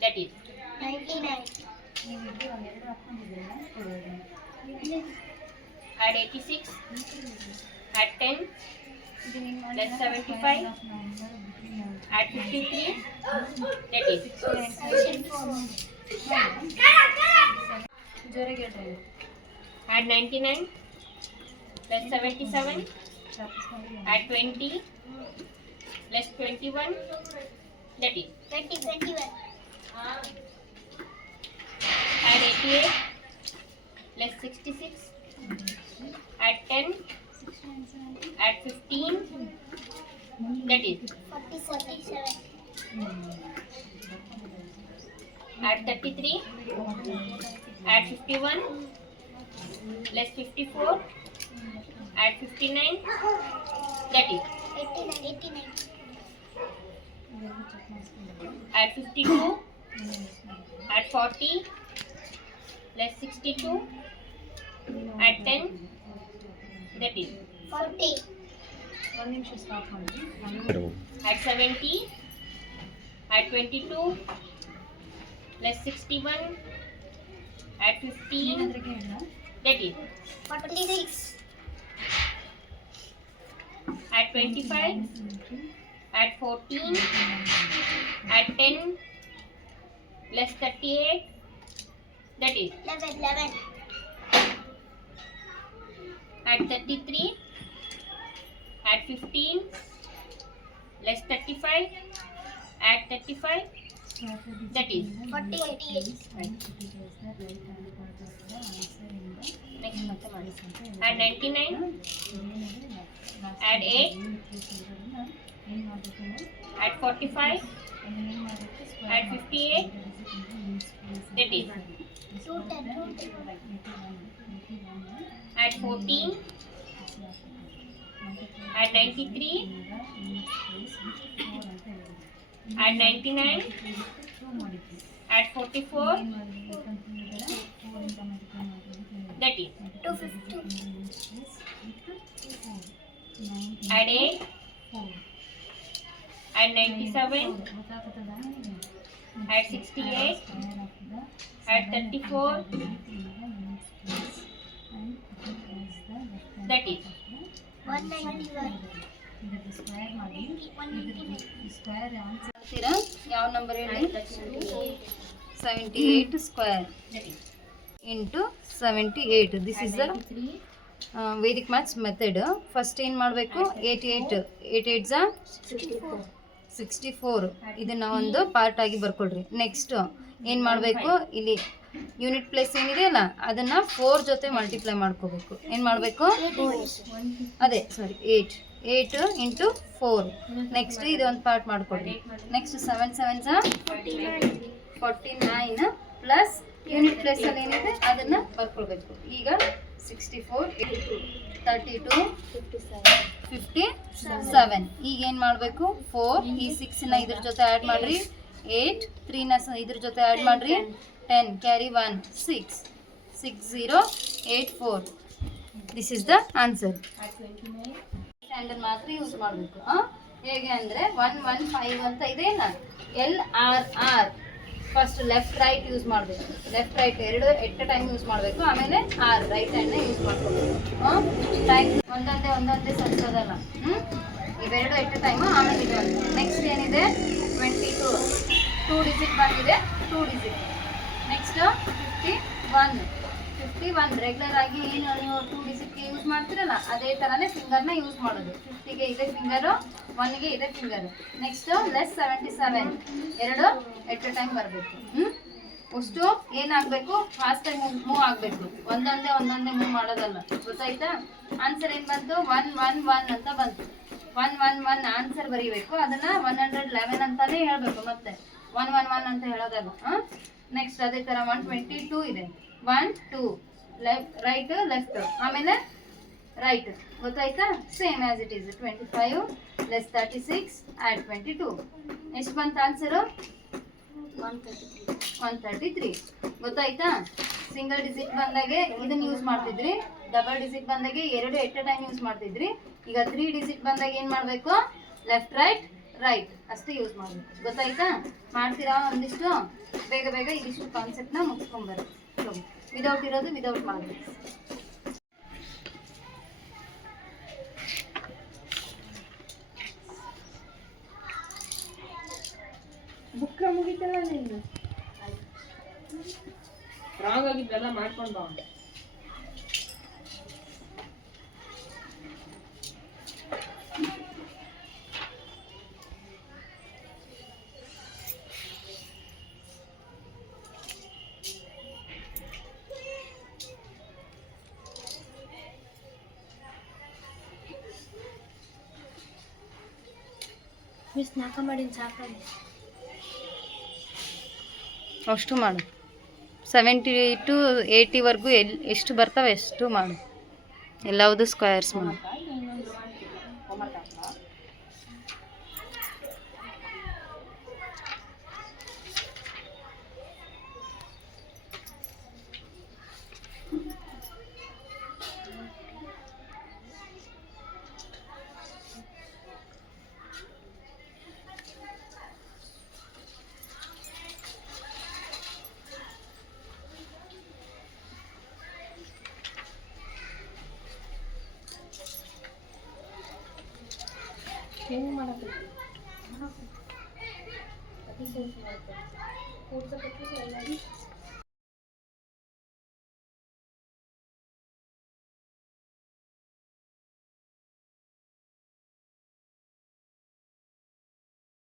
That is 99. add 86, add 10, less 75, add 53, that is add 99, less 77, add 20, less 21, that is 21. add 88, less 66, add 10, add 15, that is 47. add 33, add 51, less 54, add 59, that is 89. add 52, add 40, less 62, add 10, that is 40. add 70, add 22, less 61, add 15, that is 46. add 25, add 14, add 10, less 38, that is 11. add 33, add 15, less 35, add 35, that is 48. next add 99, add 8, add 45, add 58, that is 210. add 14, add 93, add 99, add 44, that is 250. add 8, add 97, add 68, add 34, that is 191. ಯಾವ number ಹೇಳಿ 78 square into 78. This is the Vedic maths method. First ಏನು ಮಾಡಬೇಕು 88 64 ಇದನ್ನು ಒಂದು part ಆಗಿ ಬರ್ಕೊಳ್ರಿ. Next ಏನು ಮಾಡಬೇಕು, ಇಲ್ಲಿ ಯೂನಿಟ್ ಪ್ಲೇಸ್ ಏನಿದೆ ಅಲ್ಲ ಅದನ್ನು 4 ಜೊತೆ ಮಲ್ಟಿಪ್ಲೈ ಮಾಡ್ಕೋಬೇಕು. ಏನು ಮಾಡಬೇಕು, ಅದೇ ಸಾರಿ 8 ಇಂಟು 4. ನೆಕ್ಸ್ಟ್ ಇದೊಂದು ಪಾರ್ಟ್ ಮಾಡ್ಕೊಡ್ರಿ. ನೆಕ್ಸ್ಟ್ 7 7 49 ಪ್ಲಸ್ ಯೂನಿಟ್ ಪ್ಲೇಸಲ್ಲಿ ಏನಿದೆ ಅದನ್ನು ಬರ್ಕೊಳ್ಬೇಕು. ಈಗ 64 32 57. ಈಗ ಏನು ಮಾಡಬೇಕು 4 ಈ 6ನ ಇದ್ರ ಜೊತೆ ಆ್ಯಡ್ ಮಾಡಿರಿ, 8 3ನ ಇದ್ರ ಜೊತೆ ಆ್ಯಡ್ ಮಾಡಿರಿ, 10 carry 1 6 6084. This is the answer. Standard ಮಾತ್ರ ಯೂಸ್ ಮಾಡಬೇಕು. ಹೇಗೆ ಅಂದರೆ 115 ಅಂತ ಇದೇನ LRR first left right use ಮಾಡಬೇಕು. ಲೆಫ್ಟ್ ರೈಟ್ ಎರಡು ಎಟ್ ಟೈಮ್ ಯೂಸ್ ಮಾಡಬೇಕು. ಆಮೇಲೆ ಆರ್ ರೈಟ್ ಹ್ಯಾಂಡ್ನ ಯೂಸ್ ಮಾಡ್ಕೋಬೇಕು. ಟೈಮ್ ಒಂದೊಂದೇ ಸರಿಸೋದಲ್ಲ. ಇವೆರಡು ಎಟ್ ಟೈಮು. ಆಮೇಲೆ ಇದು ನೆಕ್ಸ್ಟ್ ಏನಿದೆ 22 2 ಡಿಜಿಟ್ ಬಂದಿದೆ, 2 ಡಿಜಿಟ್. ನೆಕ್ಸ್ಟ್ 51 ರೆಗ್ಯುಲರ್ ಆಗಿ ಏನು ನೀವು 2 ಡಿಜಿಟ್ಗೆ ಯೂಸ್ ಮಾಡ್ತೀರಲ್ಲ ಅದೇ ಥರನೇ ಫಿಂಗರ್ನ ಯೂಸ್ ಮಾಡೋದು. 50ಗೆ ಇದೆ ಫಿಂಗರು, 1ಗೆ ಇದೆ ಫಿಂಗರು. ನೆಕ್ಸ್ಟ್ ಲೆಸ್ 77 ಎರಡು ಎಟ್ ಟೈಮ್ ಬರಬೇಕು. ಅಷ್ಟು ಏನಾಗಬೇಕು, ಫಾಸ್ಟಾಗಿ ಮೂವ್ ಆಗಬೇಕು. ಒಂದೊಂದೇ ಮೂವ್ ಮಾಡೋದಲ್ಲ. ಗೊತ್ತಾಯ್ತಾ? ಆನ್ಸರ್ ಏನು ಬಂತು 111 ಅಂತ ಬಂತು. 111 ಆನ್ಸರ್ ಬರೀಬೇಕು. ಅದನ್ನು 111 ಅಂತಾನೆ ಹೇಳಬೇಕು. ಮತ್ತೆ 111 ಅಂತ ಹೇಳೋದಲ್ಲ. ನೆಕ್ಸ್ಟ್ ಅದೇ ಥರ 122 ಇದೆ. 1 2 ಲೆಫ್ಟ್ ರೈಟ್ ಲೆಫ್ಟ್ ಆಮೇಲೆ ರೈಟ್. ಗೊತ್ತಾಯ್ತಾ? Same as it is. 25 less 36 add 22. ಎಷ್ಟು ಬಂತು ಆನ್ಸರು? 133. ಗೊತ್ತಾಯ್ತಾ? ಸಿಂಗಲ್ ಡಿಜಿಟ್ ಬಂದಾಗೆ ಇದನ್ನು ಯೂಸ್ ಮಾಡ್ತಿದ್ರಿ, ಡಬಲ್ ಡಿಜಿಟ್ ಬಂದಾಗೆ ಎರಡು ಎಟ್ ಟೈಮ್ ಯೂಸ್ ಮಾಡ್ತಿದ್ರಿ. ಈಗ 3 ಡಿಜಿಟ್ ಬಂದಾಗ ಏನು ಮಾಡಬೇಕು, ಲೆಫ್ಟ್ ರೈಟ್ ರೈಟ್ ಅಷ್ಟೇ ಯೂಸ್ ಮಾಡಬೇಕು. ಗೊತ್ತಾಯ್ತಾ? ಮಾಡ್ತೀರಾ ಒಂದಿಷ್ಟು ಬೇಗ ಬೇಗ ಇದಿಷ್ಟು ಕಾನ್ಸೆಪ್ಟ್ನ ಮುಗಿಸ್ಕೊಂಬರ್ರಿ. ವಿದೌಟ್ ಇರೋದು ವಿದೌಟ್ ಮಾಡಬೇಕು. ಬುಕ್ಕ ಮುಗಿತಲ್ಲ ನಿನ್ನ ರಾಂಗ್ ಆಗಿದ್ದೆಲ್ಲ ಮಾಡ್ಕೊಂಡು ಬಾ. ಮಿಸ್ ನಾಲ್ಕು ಮಾಡಿನ ಸಾಕಾಗಿ ಅಷ್ಟು ಮಾಡು. 70 to 80ವರೆಗೂ ಎಷ್ಟು ಬರ್ತವೆ ಎಷ್ಟು ಮಾಡು. ಎಲ್ಲವುದು ಸ್ಕ್ವೇರ್ಸ್ ಮಾಡು. ಹೆಂಗೆ ಮಾಡಬೇಕು